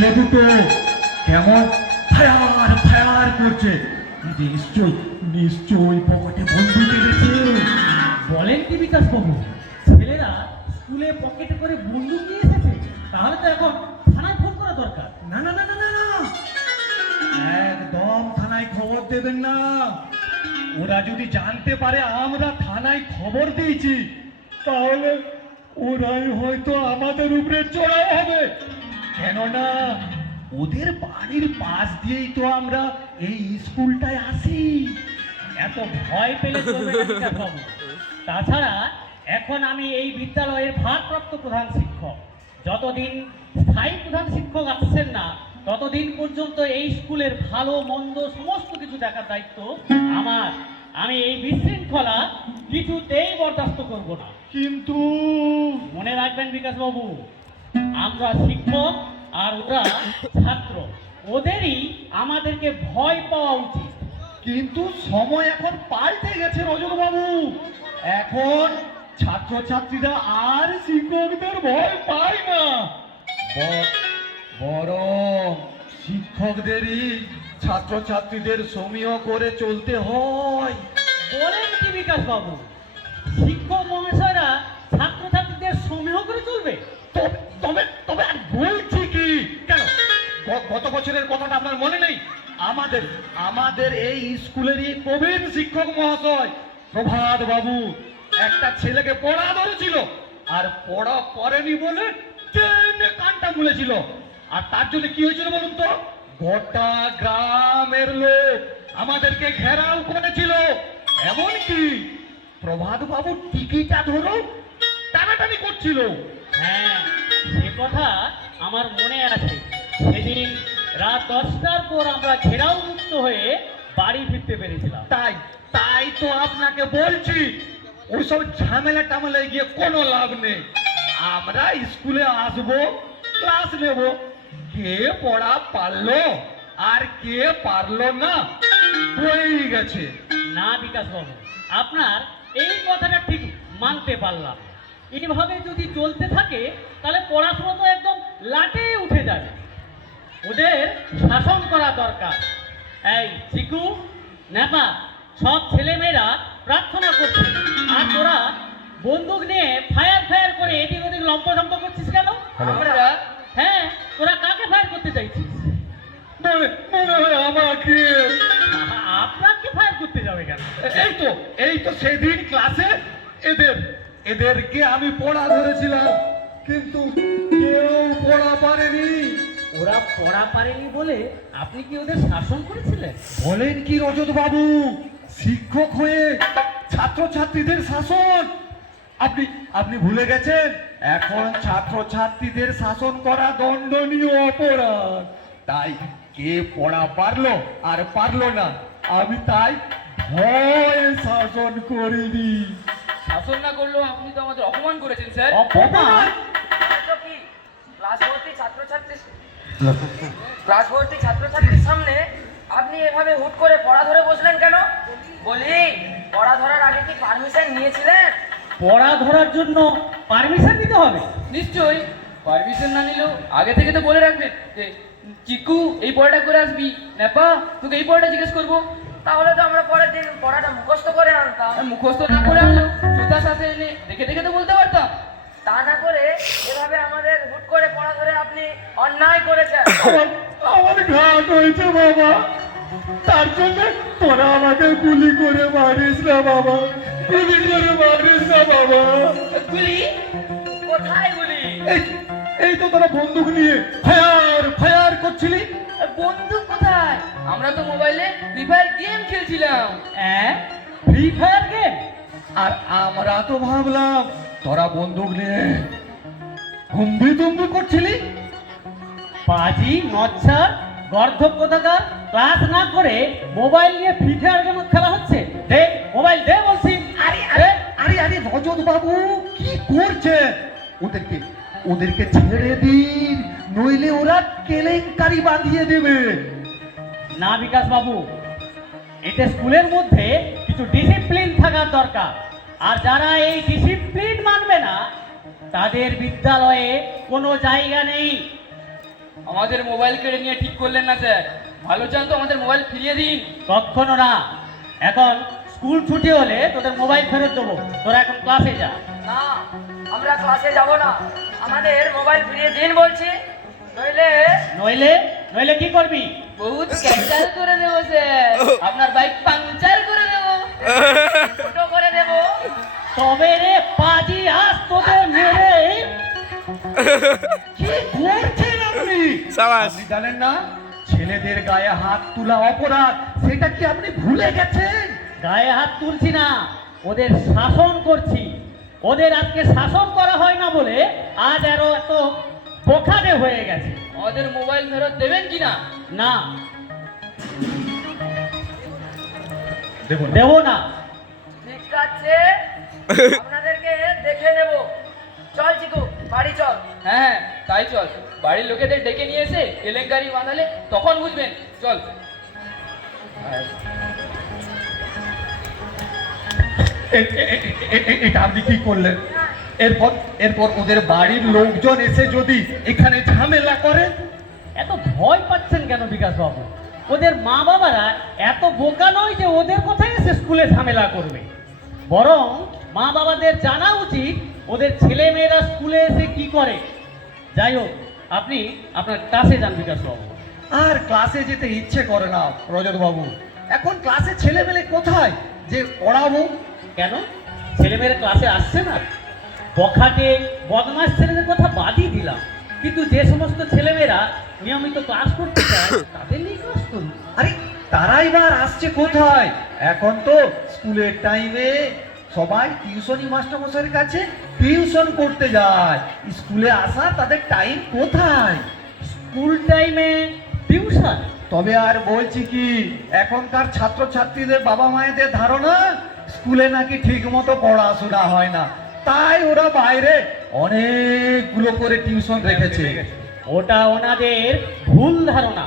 ছেলে দুটো কেমন ফায়ার ফায়ার করছে। নিশ্চয় নিশ্চয়ই পকেটে বন্দুক এনেছে। বলেন কি বিকাশ বাবু, ছেলেরা স্কুলে পকেটে করে বন্দুক নিয়ে এসেছে? তাহলে তো এখন থানায় ফোন করা দরকার। না না না না না না, একদম থানায় খবর দেবেন না। ওরা যদি জানতে পারে আমরা থানায় খবর দিয়েছি, তাহলে ওরাই হয়তো আমাদের উপরে চড়াও হবে। কেননা ওদের বাড়ির পাশ দিয়েই তো আমরা এই স্কুলটায় আসি। এত ভয় পেলে চলবে না বিকাশ বাবু। তাছাড়া এখন আমি এই বিদ্যালয়ের ভারপ্রাপ্ত প্রধান শিক্ষক। যতদিন স্থায়ী প্রধান শিক্ষক আসছেন না, ততদিন পর্যন্ত এই স্কুলের ভালো মন্দ সমস্ত কিছু দেখার দায়িত্ব আমার। আমি এই বিশৃঙ্খলা কিছুতেই বরদাস্ত করব না। কিন্তু মনে রাখবেন বিকাশ বাবু, আমরা শিক্ষক আর ওরা ছাত্র, ওদেরই আমাদেরকে ভয় পাওয়া উচিত। কিন্তু সময় এখন পাল্টে গেছে রজত বাবু। এখন ছাত্রছাত্রীরা আর শিক্ষকদের ভয় পায় না, বরং শিক্ষকদেরই ছাত্রছাত্রীদের সমীহ করে চলতে হয়। বলেন কি বিকাশ বাবু, শিক্ষক মহাশয়রা ছাত্রছাত্রীদের সমীহ করে চলবে? তবে তবে তবে আর বলছি কি, কেন গত বছরের কথাটা আপনার মনে নেই? আমাদের আমাদের এই স্কুলেরই প্রবীণ শিক্ষক মহাশয় প্রভাত বাবু একটা ছেলেকে পড়া ধরেছিল, আর পড়া করেনি বলে টেনে কানটা মুলেছিল। আর তার জন্য কি হয়েছিল বলুন তো? গোটা গ্রামের লোক আমাদেরকে ঘেরাও করেছিল। এমনকি প্রভাত বাবু টিকিটা ধরো টানাটানি করছিল। হ্যাঁ, সে কথা আমার মনে আছে। সেদিন রাত 10টার পর আমরা ঘেরাও মুক্ত হয়ে বাড়ি ফিরতে পেরেছিলাম। তাই তাই তো আপনাকে বলছি, ওইসব ঝামেলা টামেলায় গিয়ে কোনো লাভ নেই। আমরা স্কুলে আসবো, ক্লাস নেব, কে পড়া পারলো আর কে পারলো না হয়েই গেছে। না বিকাশ বাবু, আপনার এই কথাটা ঠিক মানতে পারলাম। এইভাবে যদি চলতে থাকে তাহলে পড়াশোনা তো একদম লাটে উঠে যাবে। ওদের শাসন করা দরকার। এই চিকু, নেপা, সব ছেলেমেয়েরা প্রার্থনা করছে, আর তোরা বন্দুক নিয়ে ফায়ার ফায়ার করে এদিক ওদিক লম্প করছিস কেন? আমরা? হ্যাঁ, তোরা কাকে ফায়ার করতে চাইছিস? মনে হয় আমাকে। আপনাকে ফায়ার করতে যাবে কেন? এই তো সেদিন ক্লাসে এদেরকে আমি পড়া ধরেছিলাম, কিন্তু কেউ পড়া পারেনি। ওরা পড়া পারেনি বলে আপনি কি ওদের শাসন করেছিলেন? বলেন কি রজত বাবু, শিক্ষক হয়ে ছাত্রছাত্রীদের শাসন? আপনি আপনি ভুলে গেছেন এখন ছাত্রছাত্রীদের শাসন করা দণ্ডনীয় অপরাধ। তাই কে পড়া পারলো আর পারলো না, আমি তাই ভয়ে শাসন করিনি। শাসন না করলেও আপনি তো আমাদের অপমান করেছেন স্যার। অপমান? কি ক্লাস ভর্তি ছাত্রছাত্রীর সামনে আপনি এভাবে হুট করে পড়া ধরে বসলেন কেন? বলি, পড়া ধরার আগে কি পারমিশন নিয়েছিলেন? পড়া ধরার জন্য পারমিশন দিতে হবে? নিশ্চয়ই, পারমিশন না নিলেও আগে থেকে তো বলে রাখবেন যে চিকু এই পড়াটা করে আসবি, নেপা তোকে এই পড়াটা জিজ্ঞেস করবো। তাহলে তো আমরা পরের দিন পড়াটা মুখস্থ করে আনতাম। আর মুখস্থ না করে আনলেও জুতার সাথে এনে দেখে দেখে তো বলতে পারতাম। তা না করে এভাবে আমাদের হুট করে পড়া ধরে আপনি অন্যায় করেছেন। আমার ঘাট হয়েছে বাবা, তার জন্য তোরা আমাকে গুলি করে মারিস না বাবা, গুলি করে মারিস না বাবা। গুলি? কোথায় গুলি? এই তো তোরা বন্দুক নিয়ে ফায়ার ফায়ার করছিলি। বন্দুক কোথায়? আমরা তো মোবাইলে ফ্রি ফায়ার গেম খেলছিলাম। Free Fire game? আর আমরা তো ভাবলাম তোরা বন্দুক নিয়ে হুম্বি তুম্বি করছিলি। পাজি, নচ্ছার, গর্ধব কোথাকার, ক্লাস না করে মোবাইল নিয়ে ফ্রি ফায়ার গেম খেলা হচ্ছে। দে মোবাইল, দে বলছি। আরে আরে আরে আরে রজত বাবু কি করছে? ওদেরকে ছেড়ে দিন, নইলে ওরা কেলেঙ্কারি বাঁধিয়ে দেবে। না বিকাশ বাবু, এতে স্কুলের মধ্যে কিছু ডিসিপ্লিন থাকার দরকার। আর যারা এই ডিসিপ্লিন মানবে না, তাদের বিদ্যালয়ে কোনো জায়গা নেই। আমাদের মোবাইল কেড়ে নিয়ে ঠিক করলেন না স্যার। ভালো চান তো আমাদের মোবাইল ফিরিয়ে দিন। কখনো না। এখন স্কুল ছুটি হলে তোদের মোবাইল ফেরত দেবো, তোরা এখন ক্লাসে যা। না, আমরা ক্লাসে যাব না, আমাদের মোবাইল ফিরিয়ে দিন বলছি, নইলে নইলে নইলে কি করবি? বহুত ক্যান্সার করে দেবো স্যার, আপনার বাইক পাংচার করে দেবো, ছোট করে দেব। তবে রে পাজি আজ তোদের মেরে কি করছেন আপনি? আপনি জানেন না ছেলেদের গায়ে হাত তোলা অপরাধ, সেটা কি আপনি ভুলে গেছেন? গায়ে হাত তুলছি না, ওদের শাসন করছি। ওদের আজকে শাসন করা হয় না বলে আজ আরো এত বোকাটে হয়ে গেছে। আমাদের মোবাইল ফেরত দেবেন কি না? না, দেখুন দেবো না। ঠিক আছে, আপনাদেরকে দেখে নেব। চল চিকু, বাড়ি চল। হ্যাঁ হ্যাঁ, তাই চল। বাড়ির লোকেদের ডেকে নিয়ে এসে কেলেঙ্কারি বাঁধালে তখন বুঝবেন। চল। এটা আপনি কি করলেন? এরপর এরপর ওদের বাড়ির লোকজন এসে যদি এখানে ঝামেলা করে? এত ভয় পাচ্ছেন কেন বিকাশ বাবু? ওদের মা বাবারা এত বোকা নয় যে ওদের কথাই এসে স্কুলে ঝামেলা করবে। বরং মা বাবাদের জানা উচিত ওদের ছেলে মেয়েরা স্কুলে এসে কি করে। যাই হোক, আপনি আপনার ক্লাসে যান বিকাশ বাবু। আর ক্লাসে যেতে ইচ্ছে করে না রজত বাবু। এখন ক্লাসে ছেলেমেলে কোথায় যে পড়াবো? কেন ছেলেমেয়েরা ক্লাসে আসছে না? বখাটে বদমাস ছেলেদের কথা বাদই দিলাম, কিন্তু যে সমস্ত ছেলেমেয়েরা নিয়মিত ক্লাস করতে চায় তাদের নিয়ে ক্লাস করুন। আরে তারাই বার আসছে কোথায়? এখন তো স্কুলের টাইমে সবাই টিউশনি মাস্টারমশাইয়ের কাছে টিউশন করতে যায়। স্কুলে আসা তাদের টাইম কোথায়? স্কুল টাইমে টিউশন? তবে আর বলছি কি, এখনকার ছাত্রছাত্রীদের বাবা মায়েদের ধারণা স্কুলে নাকি ঠিক মতো পড়াশোনা হয় না, তাই ওরা বাইরে অনেকগুলো করে টিউশন রেখেছে। ওটা ওনাদের ভুল ধারণা।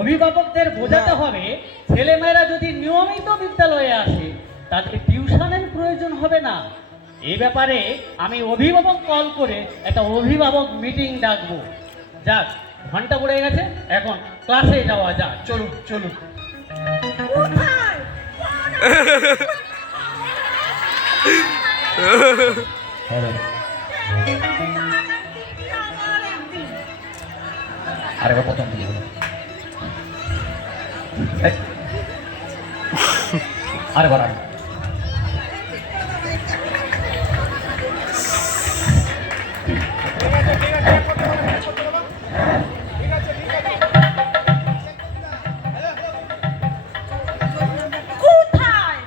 অভিভাবকদের বোঝাতে হবে ছেলেমেয়েরা যদি নিয়মিত বিদ্যালয়ে আসে তাদের টিউশনের প্রয়োজন হবে না। এই ব্যাপারে আমি অভিভাবক কল করে একটা অভিভাবক মিটিং ডাকবো। যাক, ঘন্টা পড়ে গেছে, এখন ক্লাসে যাওয়া যাক। চলুন চলুন। আরেকবার প্রথম থেকে বলো। আরেকবার আরেকবার। কোথায়?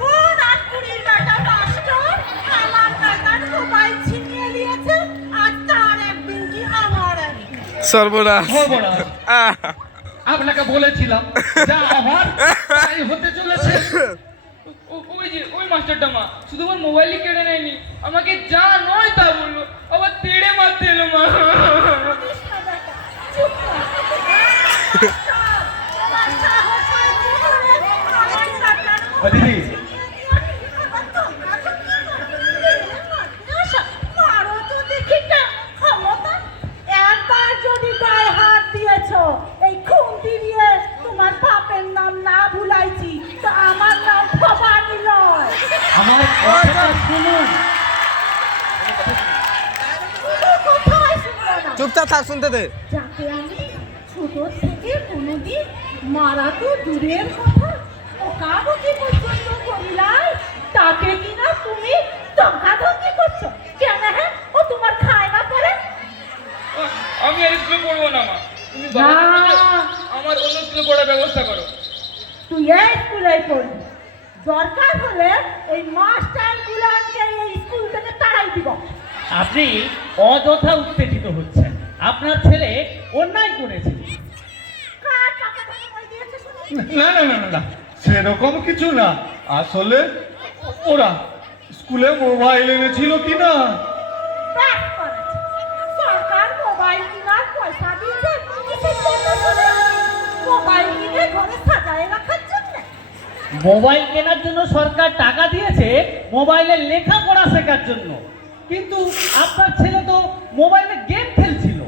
কোন আটকুড়ির বেটা মাস্টার আমার বেটার মোবাইল ছিনিয়ে নিয়েছে, আর তার একদিন কি আমার একদিন। সর্বনাশ। সর্বনাশ। আপনাকে বলেছিলাম যা হওয়ার তাই হতে চলেছে। ওই যে ওই মাস্টারটা মা শুধু আমার মোবাইলই কেড়ে নেয়নি, আমাকে যা নয় তা বললো, আবার তেড়ে মারতে এলো মা। বলিস না বেটা, চুপ কর। তোমার সাহস হয় কি করে আমার বেটার ও দিদি, আবার তোমরা তো কি করো? আশা, মারো তো দেখি কেমন ক্ষমতা। একবার যদি গায়ে হাত দিয়েছো, এই খুন্তি দিয়ে তোমার বাপের নাম না ভুলাইছি তো আমার নাম ভবানী নয়। আমার কথাটা শুনুন। কোনো কথাই শুনলো না। চুপচাপ থাক, শুনতে দে। যাকে আমি ছোট থেকে কোনোদিন মারা তো দূরের কথা, ওকাবকি পর্যন্ত করিলাই, তাকে কিনা তুমি ধমকাধমকি করছো কেন? হ্যাঁ, ও তোমার খায় না পরে? আমি আর স্কুলে পড়বো না মা, তুমি না, আমার অন্য স্কুলে পড়ার ব্যবস্থা করো। তুই এই স্কুলে পড়বি, দরকার হলে এই মাস্টার গুলানকে এই স্কুল থেকে তাড়াই দিব। আপনি অযথা উত্তেজিত হচ্ছেন। আপনার ছেলে অন্যায় করেছে। কার টাকা থেকে বই দিয়েছে শুনি? না না না না না, সেরকম কিছু না। আসলে ওরা স্কুলে মোবাইল এনেছিল কি না? ব্যাস করেছে। সরকার মোবাইল কেনার পয়সা দিয়েছে কিসের জন্য শুনি? মোবাইল কিনে ঘরে সাজায় রাখার জন্য। মোবাইল কেনার জন্য সরকার টাকা দিয়েছে মোবাইলে লেখাপড়া শেখার জন্য, কিন্তু আপনার ছেলে তো মোবাইলে গেম খেলছিল।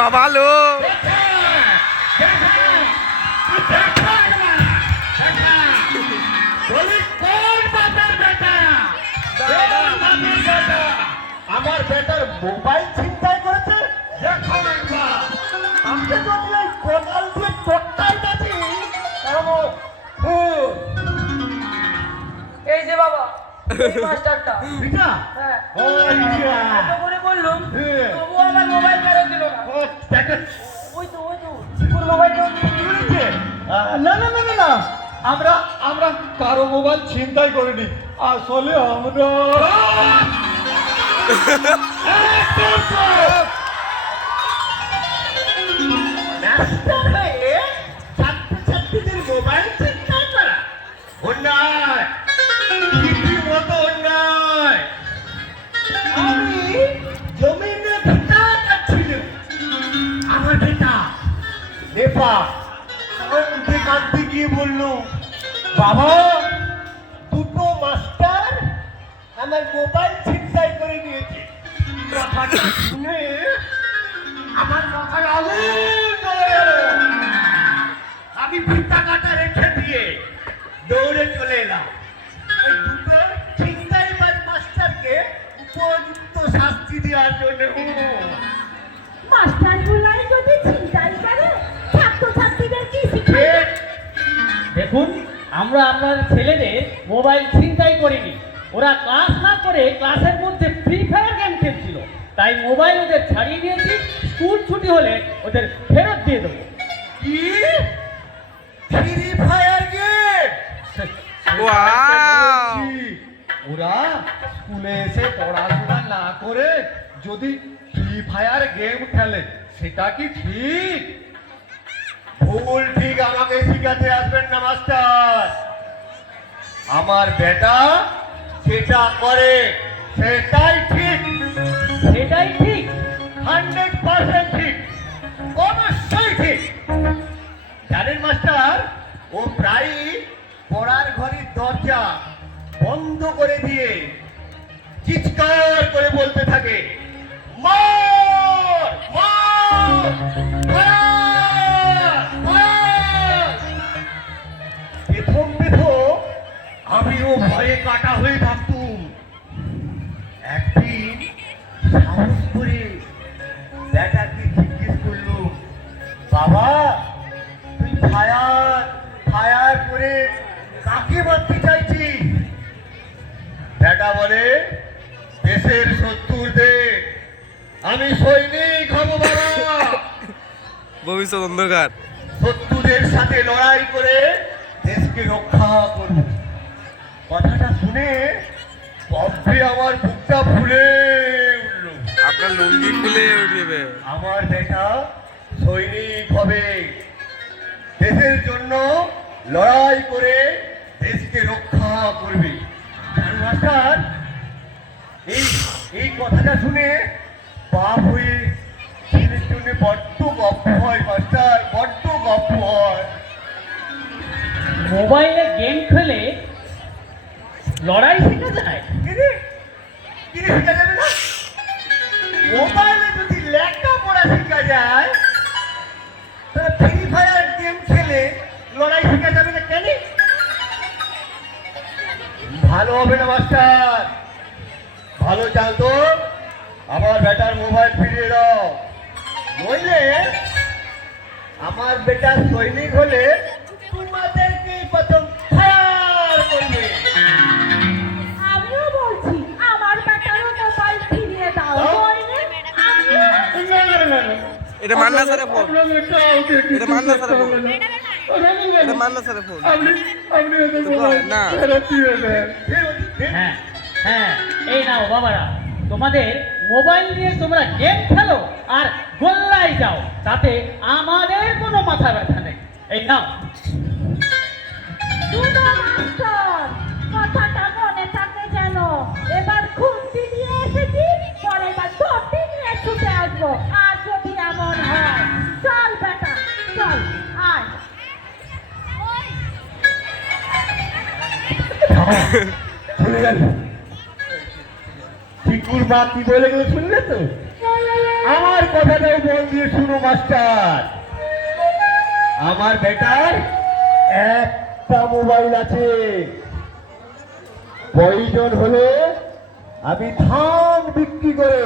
বাবা লো আমার বেটার মোবাইল ছিনতাই করেছে দেখো একবার। আপনি যদি এই কোদাল দিয়ে চোটটাই বাজি এই যে বাবা এই মাস্টারটা হ্যাঁ এত করে বললুম তবু আমার মোবাইল ফেরত দিল না ওই তো চিকুর মোবাইল না না না না না আমরা আমরা কারো মোবাইল ছিনতাই করিনি আসলে আমরা ছাত্রছাত্রীদের মোবাইল ছিনতাই করা অন্যায়, রীতিমতো অন্যায়। আমি জমিনে ভিটা কাটছিলাম, আমার বেটা নেপা কাঁদতে কাঁদতে গিয়ে বলল, বাবা দুটো মাস্টার আমার মোবাইল ছিনতাই করে নিয়েছে। কথাটা শুনে আমার মাথায় আগুন জ্বলে গেল। আমি ভিটা কাটা রেখে দিয়ে দৌড়ে চলে এলাম। ওই দুটো ছিনতাইবাজ মাস্টারকে উপযুক্ত শাস্তি দেওয়ার জন্য। মাস্টারগুলাই যদি ছিনতাই করে ছাত্রছাত্রীদের কি শিখবে? দেখুন, আমরা আপনার ছেলেদের মোবাইল ছিনতাই করিনি। ওরা ক্লাস না করে ক্লাসের মধ্যে ফ্রি ফায়ার গেম খেলছিল, তাই মোবাইল ওদের ছাড়িয়ে দিয়েছি। স্কুল ছুটি হলে ওদের ফেরত দিয়ে দেবো। কি ফ্রি ফায়ার গেম? ওয়াও ওরা স্কুলে এসে পড়াশোনা না করে যদি ফ্রি ফায়ার গেম খেলে সেটা কি ঠিক? ভুল ঠিক আমাকে শিখাতে আসবেন না মাস্টার। আমার বেটা যেটা করে সেটাই ঠিক, সেটাই ঠিক। 100% ঠিক, অবশ্যই ঠিক। জানেন মাস্টার, ও প্রায়ই পড়ার ঘরের দরজা বন্ধ করে দিয়ে চিৎকার করে বলতে থাকে, মার মার মার মার। প্রথম আমিও ভয়ে কাটা হয়ে থাকতুম। একদিন সাহস করে বেটাকে জিজ্ঞেস করলুম, বাবা তুই ফায়ার ফায়ার করে কাকে মারতে চাইছিস? বেটা বলে, দেশের শত্রুদের। আমি সৈনিক হব বাবা, ভবিষ্যৎ অন্ধকার। শত্রুদের সাথে লড়াই করে দেশকে রক্ষা করব। কথাটা শুনে কবে আমার বুকটা ফুলে উঠল। আপনার লুঙ্গি খুলে উঠবে। আমার বেটা সৈনিক হবে, দেশের জন্য লড়াই করে দেশকে রক্ষা করবে। মাস্টার এই কথাটা শুনে বাপ হয়ে ছেলের জন্য বড্ড গপ্প হয় মাস্টার, বড্ড গপ্প হয়। মোবাইলে গেম খেলে লড়াই শেখা যায়? কি শেখা যাবে না? মোবাইলে যদি লেখাপড়া শেখা যায় তাহলে ফ্রি ফায়ার গেম খেলে লড়াই শেখা যাবে না কেন? ভালো হবে না মাস্টার, ভালো জানতো আমার বেটার মোবাইল ফিরিয়ে দাও, নইলে আমার বেটা সৈনিক হলে তোমাদেরকেই প্রথম ফায়ার করবে। আমিও বলছি আমার বেটারও মোবাইল ফিরিয়ে দাও, নইলে আমিও এটা মান্না স্যারের ফোন, এটা মান্না স্যারের ফোন, এটা মান্না স্যারের ফোন। না হ্যাঁ হ্যাঁ, এই নাও বাবারা, তোমাদের মোবাইল নিয়ে তোমরা গেম খেলো আর গোল্লায় যাও, তাতে আমাদের কোনো মাথা ব্যথা নেই। এই নাও। দুটো মাস্টার, কথাটা মনে থাকে যেন। এবার খুন্তি নিয়ে এসেছি, পরের বার দড়ি নিয়ে ছুটে আসবো। আর যদি এমন হয়, চল বেটা চল, আয়। চলে গেল। চিকুর মা কি বলে গেল শুনলে তো? আমার কথাটাও মন দিয়ে শুনো মাস্টার, আমার বেটার একটা মোবাইল আছে, প্রয়োজন হলে আমি ধান বিক্রি করে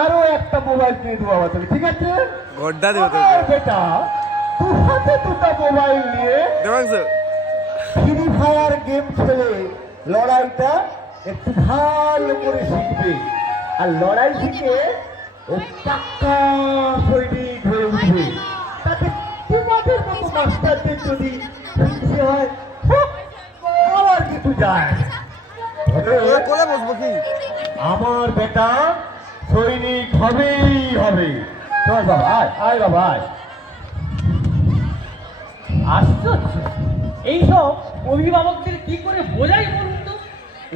আরো একটা মোবাইল কিনে দেবো আমার থেকে, ঠিক আছে? গড্ডা দেবো তো আমার বেটা দু হাতে দুটো মোবাইল নিয়ে দেবাংশ ফ্রি ফায়ার গেম খেলে লড়াইটা একটু ভালো করে শিখবে, আর লড়াই শিখে ও পাক্কা সৈনিক হয়ে উঠবে। তাতে তোমাদের মতো মাস্টারদের যদি হিংসে হয়, হোক, আমার কিছু যায় না। তবে কোলে বসবো কি? আমার বেটা সৈনিক হবেই হবে। চল বাবা, আয় আয় বাবা আয়। আশ্চর্য, এইসব অভিভাবকদের কি করে বোঝাই বলুন তো?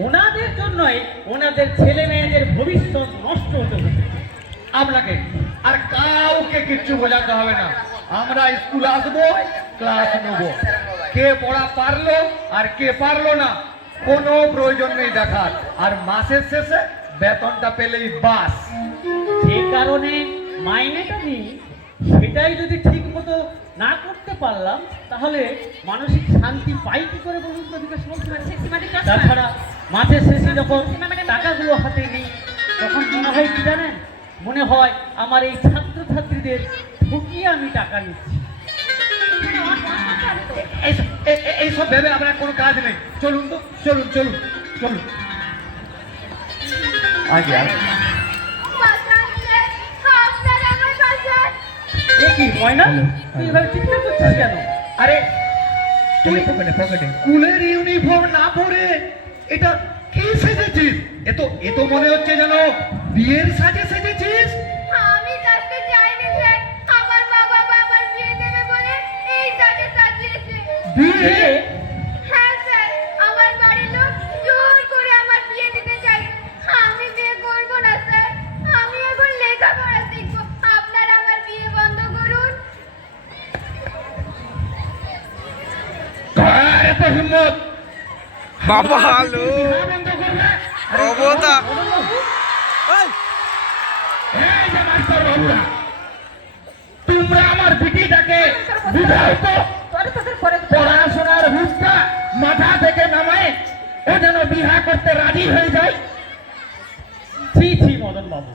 ওনাদের জন্যই ওনাদের ছেলে মেয়েদের ভবিষ্যৎ নষ্ট হতে হচ্ছে। আপনাকে আর কাউকে কিচ্ছু বোঝাতে হবে না, আমরা স্কুল আসবো, ক্লাস নেবো, কে পড়া পারলো আর কে পারলো না কোনো প্রয়োজন নেই দেখার, আর মাসের শেষে বেতনটা পেলেই বাস। যে কারণে মাইনেটা নিই, সেটাই যদি ঠিক মতো না করতে পারলাম, তাহলে মানসিক শান্তি পাই কি করে বলুন তো বিকাশ বাবু? তাছাড়া মাসের শেষে যখন টাকাগুলো হাতে নিই, তখন মনে হয় কি জানেন, মনে হয় আমার এই ছাত্রছাত্রীদের ঠকিয়ে আমি টাকা নিচ্ছি। এইসব ভেবে আপনার কোনো কাজ নেই, চলুন তো, চলুন চলুন চলুন আগে আগে। এ কি ময়না, তুই এভাবে চিন্তা করছিস কেন? আরে তুই স্কুলের ইউনিফর্ম না পরে এটা কি সেজেছিস? এ তো মনে হচ্ছে যেন বিয়ের সাজে সেজেছিস। আমি থাকতে চাইনি স্যার, আমার মা বাবা আমার বিয়ে দেবে বলে এই সাজে সাজিয়েছে। বিয়ে? হ্যাঁ স্যার, আমার বাড়ির লোক জোর করে আমার বিয়ে দিতে চাই। আমি বিয়ে করব না স্যার, আমি এখন লেখাপড়া শিখবো। আপনারা আমার বিয়ে বন্ধ করুন। কার এত হিম্মত? বাবা হ্যালো বিয়ে বন্ধ করবে? অবতা এই এই যে মাস্টার বাবুরা, তোমরা আমার বিটিটাকে বুঝাও তো, পড়াশোনার হুঁশটা মাথা থেকে নামায় ও যেন বিয়ে করতে রাজি হয়ে যায়। ছি ছি মদন বাবু,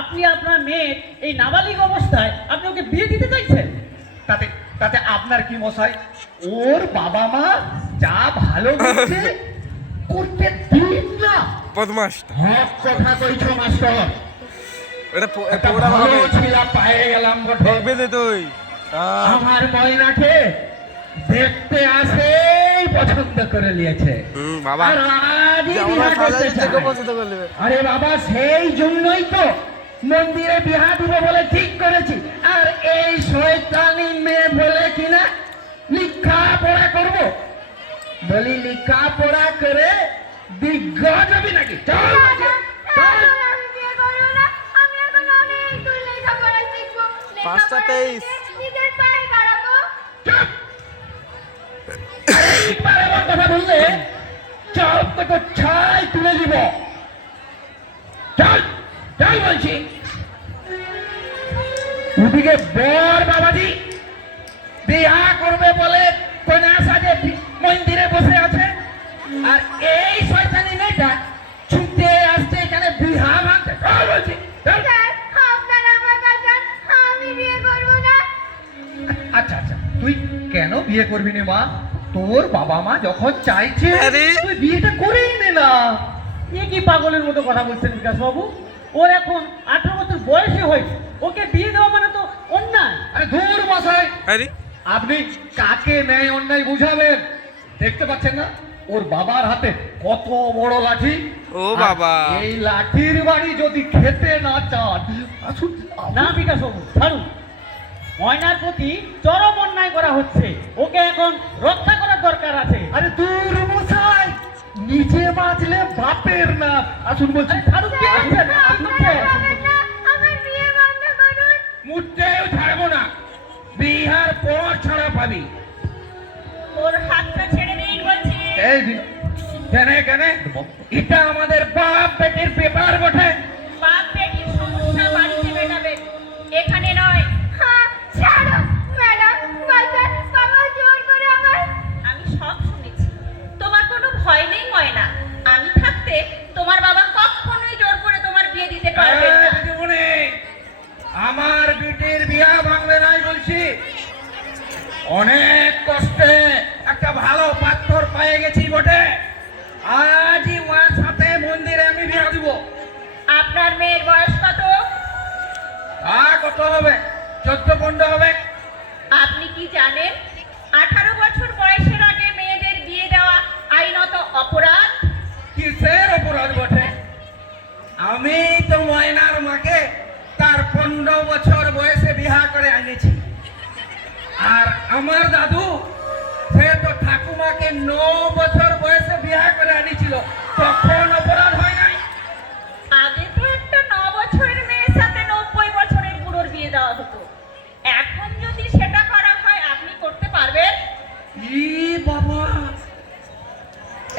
আপনি আপনার মেয়ের এই নাবালিক অবস্থায় আপনি ওকে বিয়ে দিতে চাইছেন? তাতে তাতে আপনার কি মশাই? ওর বাবা মা যা ভালো করছে করতে দিন না। বদমাস হক কথা কইছো মাস্টার, এটা একটা পোড়া ভালো হবে ছিলা পায়ে গেলাম বটে। ঠকবে দে তুই আমার ময়নাকে দেখতে আসেই পছন্দ করে নিয়েছে, বাবা আর আজই যেমন বিয়ে করতে সাজাই চায়। থেকে পছন্দ করে নেবে আরে বাবা, সেই জন্যই তো মন্দিরে বিহা দিব বলে ঠিক করেছি, আর এই শয়তানি মেয়ে বলে কিনা লেখাপড়া করব, বলি লেখাপড়া করে দিগ্গজ হবি নাকি? চল বলছি, চল। এখন আমি বিয়ে করব না, আমি এখন অনেক দূর লেখাপড়া শিখবো। 5:23 নিজের পায়ে দাঁড়াবো। চুপ! একবার এমন কথা বললে চপ তো ছাই তুলে দিব। চল চল বলছি। ওদিকে বর বাবাজি বিয়া করবে বলে কন্যা সাজে মন্দিরে বসে আছে, আর এই শয়তানি মেয়েটা ছুটে আসছে এখানে বিহা ভাঙতে। চল বলছি, চল। স্যার, আপনারা আমার বাঁচান, আমি বিয়ে করব না। আচ্ছা আচ্ছা, তুই কেন বিয়ে করবি না মা? তোর বাবা মা যখন চাইছে আরে। তুই বিয়েটা করেই নে না। এ কি পাগলের মতো কথা বলছেন বিকাশ বাবু? ওর এখন 18 বছর বয়সে হয়েছে, ওকে বিয়ে দেওয়া মানে তো অন্যায়। আরে ধুর মশাই, আরে আপনি কাকে ন্যায় অন্যায় বুঝাবেন? দেখতে পাচ্ছেন না ওর বাবার হাতে কত বড় লাঠি? ও বাবা। আর এই লাঠির বাড়ি যদি খেতে না চান, আসুন। না বিকাশ বাবু, ছাড়ুন। ময়নার প্রতি চরম অন্যায় করা হচ্ছে, ওকে এখন রক্ষা করার দরকার আছে। আরে দূর মশাই, নিজে বাঁচলে বাপের না। আসুন বলছি। আরে ছাড়ুন, কি করছেন? আসুন যে। আপনারা না, আমার বিয়ে বন্ধ করুন। মুটেও ছাড়বো না, বিহার পর ছাড়া পাবি। ওর হাতটা ছেড়ে দিন বলছি। এই দিন কেন কেন এটা আমাদের বাপ বেটির পেপার বটে। বাপ বেটির সমস্যা বাড়িতে মেটাবে, এখানে নয়। কত হবে? 14-15 হবে? আপনি কি জানেন 18 বছর বয়সের আগে মেয়েদের বিয়ে দেওয়া আইনত অপরাধ? কিসের অপরাধ বটে? আমি তো ময়নার মাকে তার 15 বছর বয়সে বিবাহ করে আনেছি। আর আমার দাদু সে তো ঠাকুমাকে 9 বছর বয়সে বিবাহ করে আনিছিল, তখন অপরাধ হয় নাই? আগে তো একটা 9 বছরের মেয়ের সাথে 90 বছরের বুড়োর বিয়ে দেওয়া হতো। এখন যদি সেটা করা হয় আপনি করতে পারবেন? ই বাবা,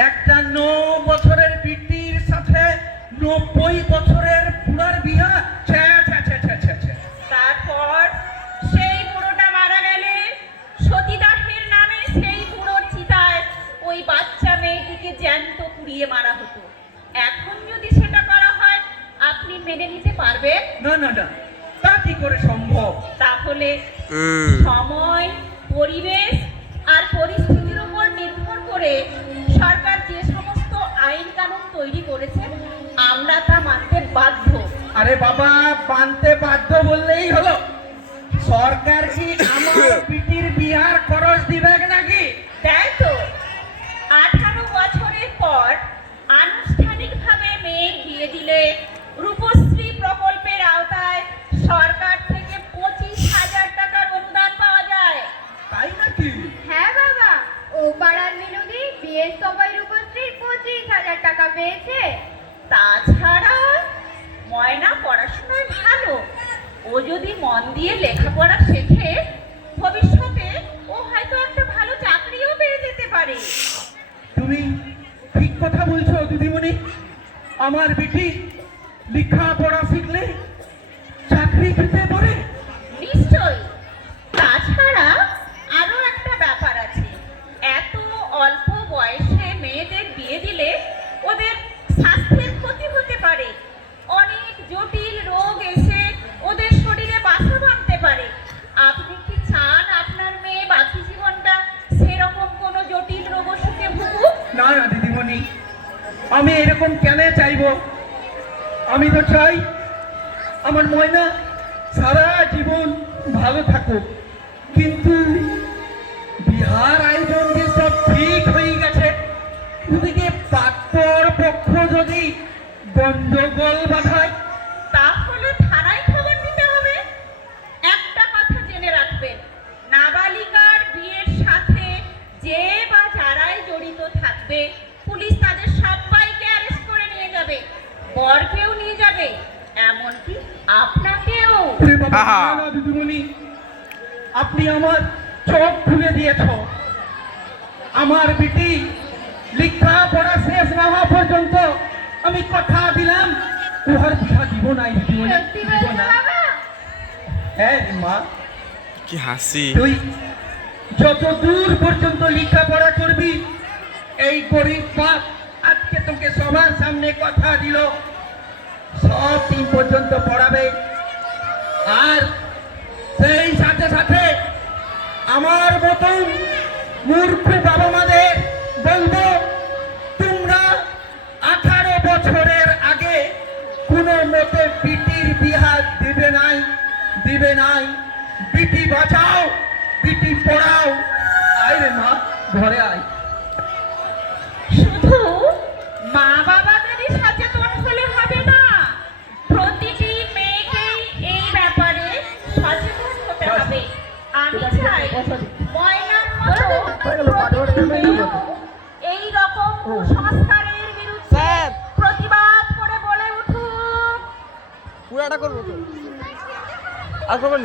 একটা 9 বছরের বিটির সাথে 90 বছরের বুড়ার বিয়া? ছ্যা ছ্যা ছ্যা ছ্যা ছ্যা ছ্যা। তারপর সেই বুড়োটা মারা গেলে সতীদাহের নামে সেই বুড়োর চিতায় ওই বাচ্চা মেয়েটিকে জ্যান্ত পুড়িয়ে মারা হতো। এখন যদি সেটা করা হয় আপনি মেনে নিতে পারবেন? না না না, তা কি করে সম্ভব? তাহলে সময়, পরিবেশ আর পরিস্থিতির উপর নির্ভর করে সরকার যে সমস্ত আইন কানুন তৈরি করেছে আমরা তা মানতে বাধ্য। আরে বাবা, মানতে বাধ্য বললেই হলো? সরকার কি আমার বিটির বিয়ার খরচ দিবে নাকি? তাই তো 18 বছরের পর আনুষ্ঠানিকভাবে মেয়ের বিয়ে দিলে রূপশ্রী প্রকল্পের আওতায় সরকার থেকে 25,000 টাকার অনুদান পাওয়া যায়। তাই নাকি? হ্যাঁ বাবা, ও পাড়ার মিনুদি বিয়ের সবাই রূপশ্রীর 25,000 টাকা পেয়েছে। তাছাড়া ময়না পড়াশোনায় ভালো, ও যদি মন দিয়ে লেখাপড়া শেখে ভবিষ্যতে ও হয়তো একটা ভালো চাকরিও পেয়ে যেতে পারে। তুমি ঠিক কথা বলছো দিদিমণি। আমার বিটি লেখাপড়া শিখলে চাকরি পেতে পারে। নিশ্চয়ই। তাছাড়া আরো একটা ব্যাপার আছে, এত অল্প বয়সে মেয়েদের বিয়ে দিলে ওদের স্বাস্থ্যের ক্ষতি হতে পারে। অনেক জটিল রোগ এসে ওদের শরীরে বাসা বাঁধতে পারে। আপনি কি চান আপনার মেয়ে বাকি জীবনটা সেরকম কোনো জটিল রোগ অসুখে ভুগুক? না না দিদিমণি, আমি এরকম কেন চাইবো? আমি তো চাই আমার ময়না সারা জীবন ভালো থাকুক। কিন্তু বিহার আয়োজন যে সব ঠিক হয়ে গেছে, ওদিকে পাত্তর পক্ষ যদি গন্ডগোল বাধায়, তাহলে থানায় খবর দিতে হবে। একটা কথা জেনে রাখবেন, নাবালিকার বিয়ের সাথে যে বা যারাই জড়িত থাকবে পুলিশ তাদের সবাইকে অ্যারেস্ট করে নিয়ে যাবে, বরকেও নিয়ে যাবে, এমনকি আপনাকেও। ওরে বাবা, আহা। না না দিদিমণি, আপনি আমার চোখ খুলে দিয়েছ। আমার বিটি লেখাপড়া শেষ না হওয়া পর্যন্ত আমি কথা দিলাম উহার বিহা দিব নাই দিদিমণি, সত্যি দিব বলছো না। বাবা? হ্যাঁ রে মা, কি হাসি! তুই যত দূর পর্যন্ত লেখাপড়া করবি, এই গরিব বাপ আজকে তোকে সবার সামনে কথা দিল সব দিন পর্যন্ত পড়াবে। আর সেই সাথে সাথে আমার মতন মূর্খ বাবা মাদের বলবো, তোমরা 18 বছরের আগে কোনো মতে বিটির বিহা দিবে নাই। বিটি বাঁচাও, বিটি পড়াও। আয় রে মা, ঘরে আয়। শুধু মা বাবাদেরই সচেতন হলে হবে না, প্রতিটি মেয়েকেই এই ব্যাপারে সচেতন হতে হবে। আমি চাই ময়নার মতো প্রতিটি মেয়েও এই রকম কুসংস্কারের বিরুদ্ধে প্রতিবাদ করে বলে উঠুক। পুরাটা করবো তো আর করবেন